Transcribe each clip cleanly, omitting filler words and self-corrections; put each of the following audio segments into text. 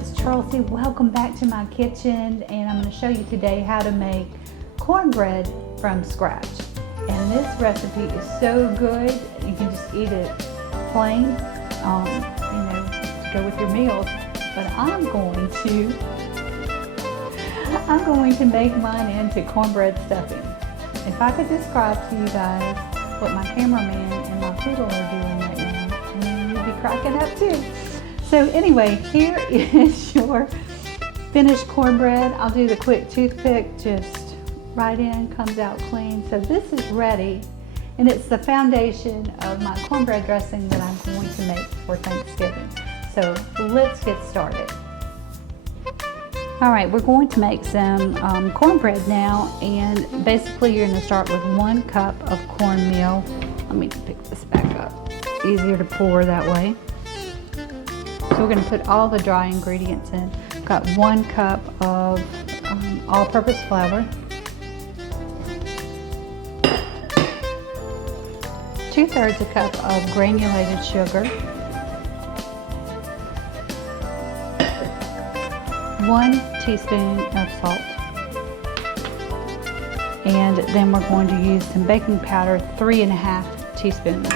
it's Chelsea. Welcome back to my kitchen, and I'm going to show you today how to make cornbread from scratch. And this recipe is so good, you can just eat it plain, to go with your meals. But I'm going to make mine into cornbread stuffing. If I could describe to you guys what my cameraman and my poodle are doing right now, you'd be cracking up too. So anyway, here is your finished cornbread. I'll do the quick toothpick, just right in, comes out clean. So this is ready, and it's the foundation of my cornbread dressing that I'm going to make for Thanksgiving. So let's get started. All right, we're going to make some cornbread now, and basically you're going to start with 1 cup of cornmeal. Let me pick this back up. Easier to pour that way. So we're going to put all the dry ingredients in. Got 1 cup of all-purpose flour, 2/3 a cup of granulated sugar, 1 teaspoon of salt, and then we're going to use some baking powder, 3½ teaspoons.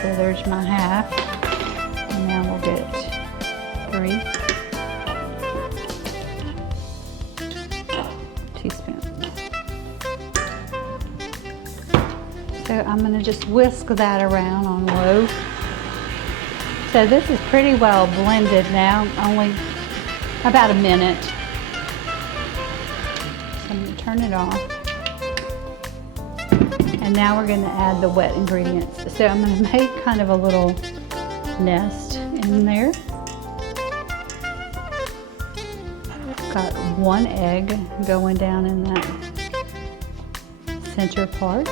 So there's my half, and now we'll get 3 teaspoons. So I'm going to just whisk that around on low. So this is pretty well blended now, only about a minute. So I'm going to turn it off. And now we're going to add the wet ingredients. So I'm going to make kind of a little nest in there. Got 1 egg going down in that center part.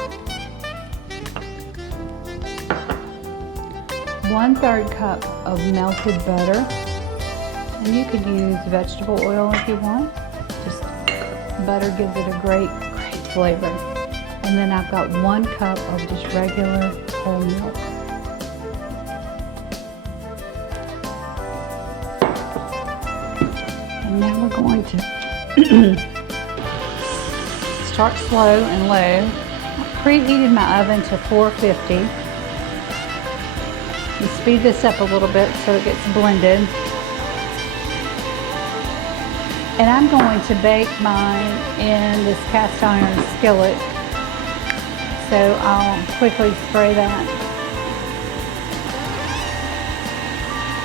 1/3 cup of melted butter. And you could use vegetable oil if you want. Just butter gives it a great flavor. And then I've got 1 cup of just regular whole milk. And now we're going to start slow and low. I preheated my oven to 450. And speed this up a little bit so it gets blended. And I'm going to bake mine in this cast iron skillet. So I'll quickly spray that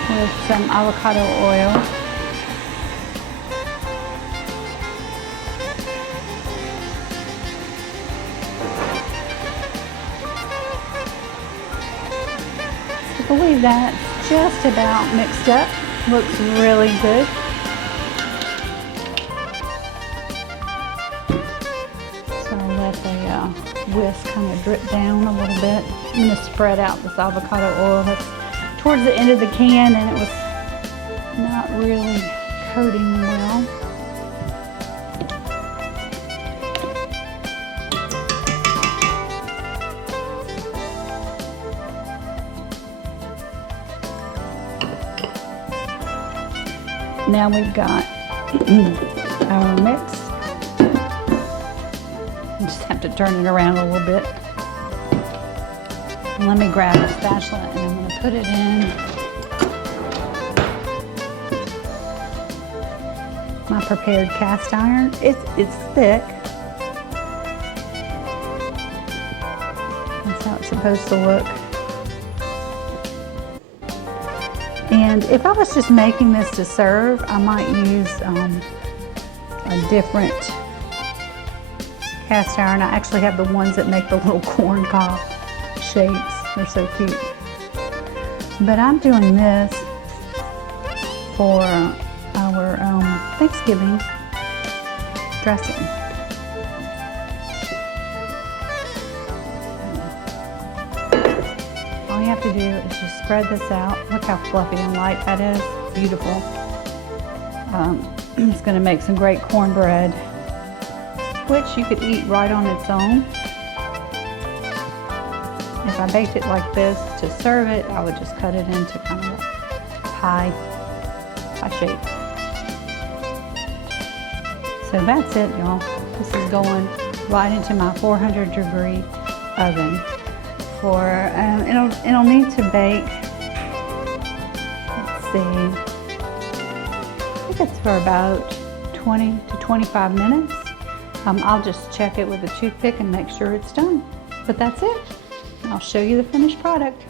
with some avocado oil. I believe that's just about mixed up. Looks really good. So I'll let the whisk kind of drip down a little bit. I'm going to spread out this avocado oil. That's towards the end of the can, and it was not really coating well. Now we've got our mix. You just have to turn it around a little bit. And let me grab a spatula, and I'm going to put it in my prepared cast iron. It's thick. That's how it's supposed to look. And if I was just making this to serve, I might use a different cast iron. I actually have the ones that make the little corn cob shapes. They're so cute. But I'm doing this for our Thanksgiving dressing. All you have to do is just spread this out. Look how fluffy and light that is. Beautiful. It's going to make some great cornbread, which you could eat right on its own. If I baked it like this to serve it, I would just cut it into kind of a pie shape. So that's it, y'all. This is going right into my 400-degree oven for, it'll need to bake, let's see, I think it's for about 20 to 25 minutes. I'll just check it with a toothpick and make sure it's done. But that's it. I'll show you the finished product.